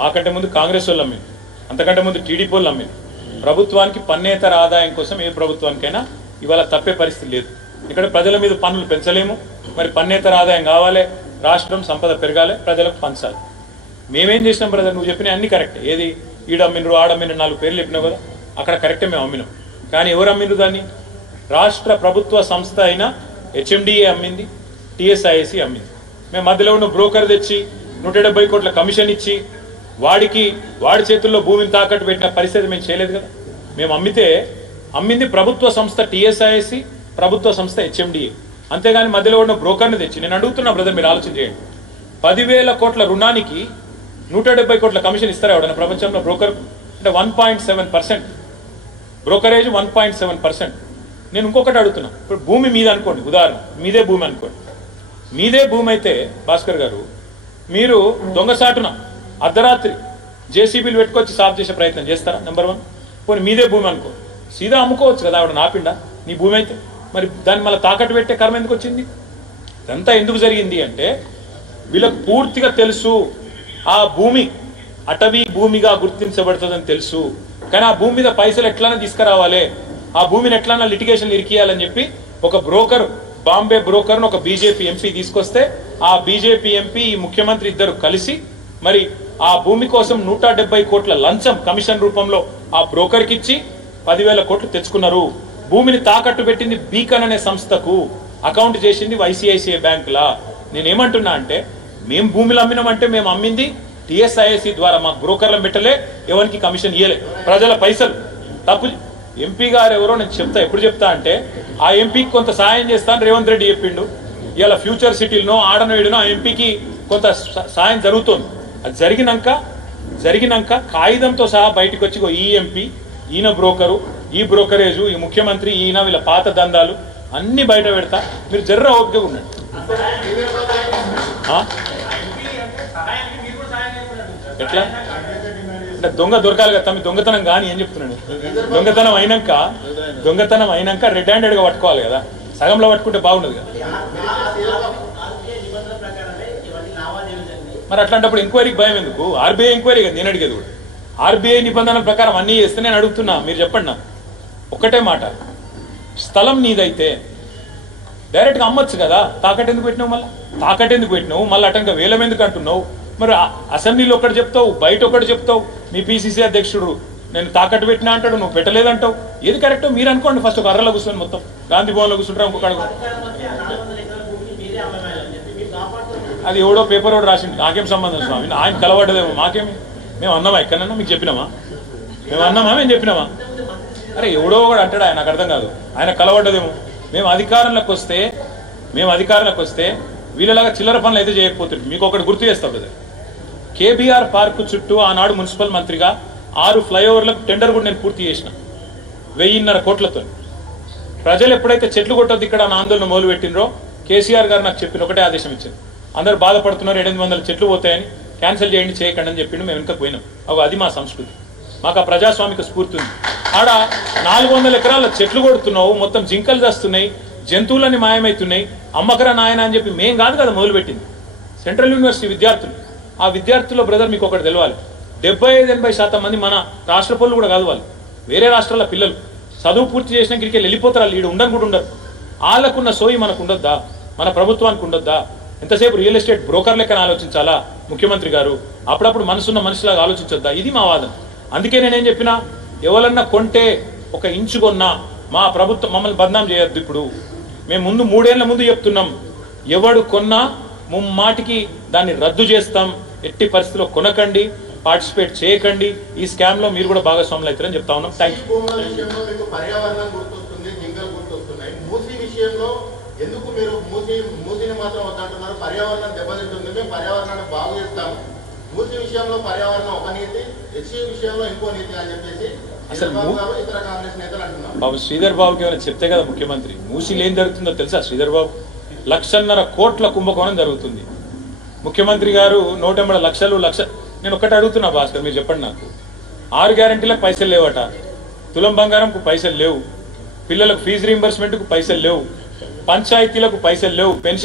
మాకంటే ముందు కాంగ్రెస్ వాళ్ళు అమ్మింది, అంతకంటే ముందు టీడీపీ వాళ్ళు అమ్మింది. ప్రభుత్వానికి పన్నేతర ఆదాయం కోసం ఏ ప్రభుత్వానికైనా ఇవాళ తప్పే పరిస్థితి లేదు. ఇక్కడ ప్రజల మీద పన్నులు పెంచలేము, మరి పన్నేతర ఆదాయం కావాలి, రాష్ట్రం సంపద పెరగాలి, ప్రజలకు పంచాలి. మేమేం చేసినాం బ్రదర్, నువ్వు చెప్పిన అన్ని కరెక్ట్. ఏది ఈడమ్మినరు ఆడమ్మినరు 4 పేర్లు చెప్పినావు కదా, అక్కడ కరెక్టే మేము అమ్మినాం. కానీ ఎవరు అమ్మినరు దాన్ని? రాష్ట్ర ప్రభుత్వ సంస్థ అయిన హెచ్ఎండిఏ అమ్మింది, టీఎస్ఐఏసీ అమ్మింది. మేము మధ్యలో ఉన్న బ్రోకర్ తెచ్చి 170 కోట్ల కమిషన్ ఇచ్చి వాడి చేతుల్లో భూమిని తాకట్టు పెట్టిన పరిస్థితి మేము చేయలేదు కదా. మేము అమ్మింది ప్రభుత్వ సంస్థ టీఎస్ఐఏసీ, ప్రభుత్వ సంస్థ హెచ్ఎండిఏ. అంతేగాని మధ్యలో ఉన్న బ్రోకర్ని తెచ్చి, నేను అడుగుతున్నా బ్రదర్, మీరు ఆలోచన చేయండి. 10,000 కోట్ల రుణానికి 170 కోట్ల కమిషన్ ఇస్తారా ఎవడన్నా ప్రపంచంలో బ్రోకర్? అంటే 1.7%, బ్రోకరేజ్ 1.7%. నేను ఇంకొకటి అడుగుతున్నా, ఇప్పుడు భూమి మీద అనుకోండి, ఉదాహరణ మీదే భూమి అనుకోండి. మీదే భూమి అయితే భాస్కర్ గారు, మీరు దొంగసాటున అర్ధరాత్రి జేసీబీలు పెట్టుకొచ్చి సాఫ్ చేసే ప్రయత్నం చేస్తారా? నెంబర్ 1. పోనీ మీదే భూమి అనుకో, సీదా అమ్ముకోవచ్చు కదా ఆవిడ నాపిండా నీ భూమి అయితే. మరి దాన్ని మళ్ళీ తాకట్టు పెట్టే కర్మ ఎందుకు వచ్చింది? ఇదంతా ఎందుకు జరిగింది అంటే వీళ్ళకు పూర్తిగా తెలుసు ఆ భూమి అటవీ భూమిగా గుర్తించబడుతుందని తెలుసు. కానీ ఆ భూమి మీద పైసలు ఎట్లైనా తీసుకురావాలి, ఆ భూమిని ఎట్లైనా లిటిగేషన్ ఇరికియాలని చెప్పి ఒక బ్రోకర్, బాంబే బ్రోకర్ను ఒక బీజేపీ ఎంపీ తీసుకొస్తే ఆ బీజేపీ ఎంపీ ఈ ముఖ్యమంత్రి ఇద్దరు కలిసి మరి ఆ భూమి కోసం 170 కోట్ల లంచం కమిషన్ రూపంలో ఆ బ్రోకర్కి ఇచ్చి 10,000 కోట్లు తెచ్చుకున్నారు. భూమిని తాకట్టు పెట్టింది బీకన్ అనే సంస్థకు, అకౌంట్ చేసింది ఐసిఐసిఐ బ్యాంకులా. నేనేమంటున్నా అంటే మేము భూమిలో అమ్మినామంటే మేము అమ్మింది టీఎస్ఐఏసీ ద్వారా, మాకు బ్రోకర్లను పెట్టలే, ఎవరికి కమిషన్ ఇయ్యలే, ప్రజల పైసలు. తప్పు ఎంపీ గారు ఎవరో నేను చెప్తా, ఎప్పుడు చెప్తా అంటే ఆ ఎంపీకి కొంత సాయం చేస్తాను రేవంత్ రెడ్డి చెప్పిండు. ఇలా ఫ్యూచర్ సిటీలనో ఆడనో ఈడనో ఆ ఎంపీకి కొంత సాయం జరుగుతుంది. అది జరిగినాక కాగితంతో సహా బయటకు వచ్చి ఈ ఎంపీ, ఈయన బ్రోకరు, ఈ బ్రోకరేజు, ఈ ముఖ్యమంత్రి, ఈయన వీళ్ళ పాత దందాలు అన్ని బయట పెడతా. మీరు జర్ర ఓపికగా ఉండండి. ఎట్లా అంటే దొంగ దొరకాలి కదా, మీ దొంగతనం కానీ ఏం చెప్తున్నాను, దొంగతనం అయినాక రెడ్ హ్యాండెడ్గా పట్టుకోవాలి కదా, సగంలో పట్టుకుంటే బాగుండదు కదా. మరి అట్లాంటప్పుడు ఎంక్వైరీకి భయం ఎందుకు? ఆర్బీఐ ఎంక్వైరీ కదా నేను అడిగేది కూడా. ఆర్బీఐ నిబంధనల ప్రకారం అన్నీ చేస్తే నేను అడుగుతున్నా, మీరు చెప్పండి. నా ఒక్కటే మాట, స్థలం నీదైతే డైరెక్ట్గా అమ్మొచ్చు కదా, తాకట్టు ఎందుకు పెట్టినావు? మళ్ళీ అటంగా వేలం ఎందుకు అంటున్నావు? మరి అసెంబ్లీలో ఒకటి చెప్తావు, బయట ఒకటి చెప్తావు. మీ పిసిసి అధ్యక్షుడు నేను తాకట్టు పెట్టినా అంటాడు, నువ్వు పెట్టలేదంటావు. ఏది కరెక్టో మీరు అనుకోండి. ఫస్ట్ ఒక అర్రలో కూర్చొని, మొత్తం గాంధీ భవన్లో కూర్చుంటారా ఇంకొక అడుగు. అది ఎవడో పేపర్ ఒకటి రాసిండు, నాకేం సంబంధం స్వామి, ఆయన కలవడ్డదేమో, మాకేమి. మేము అన్నామా ఎక్కడన్నా మీకు చెప్పినామా? మేము చెప్పినామా? అరే ఎవడో ఒకడు అంటాడు, ఆయన నాకు అర్థం కాదు, ఆయన కలవడ్డదేమో. మేము అధికారంలోకి వస్తే వీళ్ళలాగా చిల్లర పనులు అయితే చేయకపోతుంది. మీకు ఒకటి గుర్తు చేస్తాం కదా, కేబీఆర్ పార్కు చుట్టూ ఆనాడు మున్సిపల్ మంత్రిగా 6 ఫ్లైఓవర్లకు టెండర్ కూడా నేను పూర్తి చేసిన 1,500 కోట్లతో. ప్రజలు ఎప్పుడైతే చెట్లు కొట్టొద్దు ఇక్కడ ఆందోళన మొదలు పెట్టినరో కేసీఆర్ గారు నాకు చెప్పిన ఒకటే ఆదేశం ఇచ్చింది, అందరు బాధపడుతున్నారు 800 చెట్లు పోతాయని, క్యాన్సిల్ చేయకండి అని చెప్పిండు. మేము వెనుక పోయినాం. అది మా సంస్కృతి, మాకు ఆ ప్రజాస్వామిక స్ఫూర్తి ఉంది. ఆడ 400 ఎకరాల చెట్లు కొడుతున్నావు, మొత్తం జింకలు చేస్తున్నాయి, జంతువులన్నీ మాయమవుతున్నాయి, అమ్మకరా నాయన అని చెప్పి మేం కాదు కదా మొదలుపెట్టింది, సెంట్రల్ యూనివర్సిటీ విద్యార్థులు. ఆ విద్యార్థుల బ్రదర్ మీకు ఒకటి తెలవాలి, 75-80% మంది మన రాష్ట్ర పనులు కూడా కాదు, వాళ్ళు వేరే రాష్ట్రాల పిల్లలు చదువు పూర్తి చేసిన ఇక్కడికి వెళ్ళిపోతారు. వాళ్ళు ఉండరు కూడా ఉండరు. వాళ్ళకున్న సోయి మనకు ఉండొద్దా? మన ప్రభుత్వానికి ఉండొద్దా? ఎంతసేపు రియల్ ఎస్టేట్ బ్రోకర్ లెక్కన ఆలోచించాలా ముఖ్యమంత్రి గారు? అప్పుడప్పుడు మనసున్న మనిషిలాగా ఆలోచించొద్దా? ఇది మా వాదన. అందుకే నేనేం చెప్పినా, ఎవరన్నా కొంటే 1 ఇంచు కొన్నా మా ప్రభుత్వం మమ్మల్ని బద్నాం చేయొద్దు. ఇప్పుడు మేము 3 ఏళ్ల ముందు చెప్తున్నాం, ఎవడు కొన్నా ముమ్మాటికి దాన్ని రద్దు చేస్తాం, ఎట్టి పరిస్థితిలో కొనకండి, పార్టిసిపేట్ చేయకండి, ఈ స్కామ్ లో మీరు కూడా భాగస్వాములు అవుతారని చెప్తా ఉన్నాం. థ్యాంక్ బాబు శ్రీధర్ బాబుకి ఏమైనా చెప్తే కదా ముఖ్యమంత్రి, మూసీలో ఏం జరుగుతుందో తెలుసా? శ్రీధర్ బాబు 1,50,000 కోట్ల కుంభకోణం జరుగుతుంది. ముఖ్యమంత్రి గారు 180 లక్షలు. నేను ఒక్కటి అడుగుతున్నా భాస్కర్, మీరు చెప్పండి నాకు, 6 గ్యారెంటీలకు పైసలు లేవట, తులం బంగారంకు పైసలు లేవు, పిల్లలకు ఫీజు రీంబర్స్మెంట్కు పైసలు లేవు, పంచాయతీలకు పైసలు లేవు, పెన్షన్